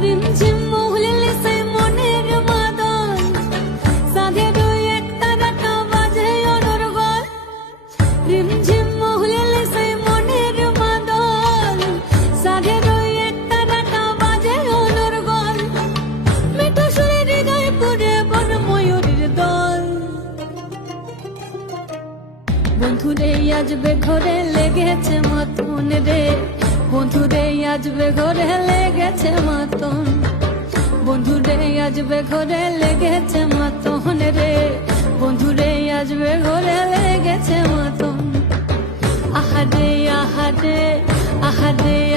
রিমঝিম মহলে লেসে মনের মাদল সাধে দুই এক তারাটা বাজে অনর্গল রিমঝিম মহলে লেসে মনের মাদল সাধে দুই এক তারাটা বাজে অনর্গল মিঠু সুরে হৃদয় পুরে বন ময়ূরের দল। বন্ধুরে আজবে ঘরে লেগেছে মাথুন রে। বন্ধুরে আজবে ঘরে লেগেছে মাথুন আসবে ঘরে লেগেছে মাতন রে। বন্ধুরে আসবে ঘরে লেগেছে মাতন। আহাদে আহাদে আহারে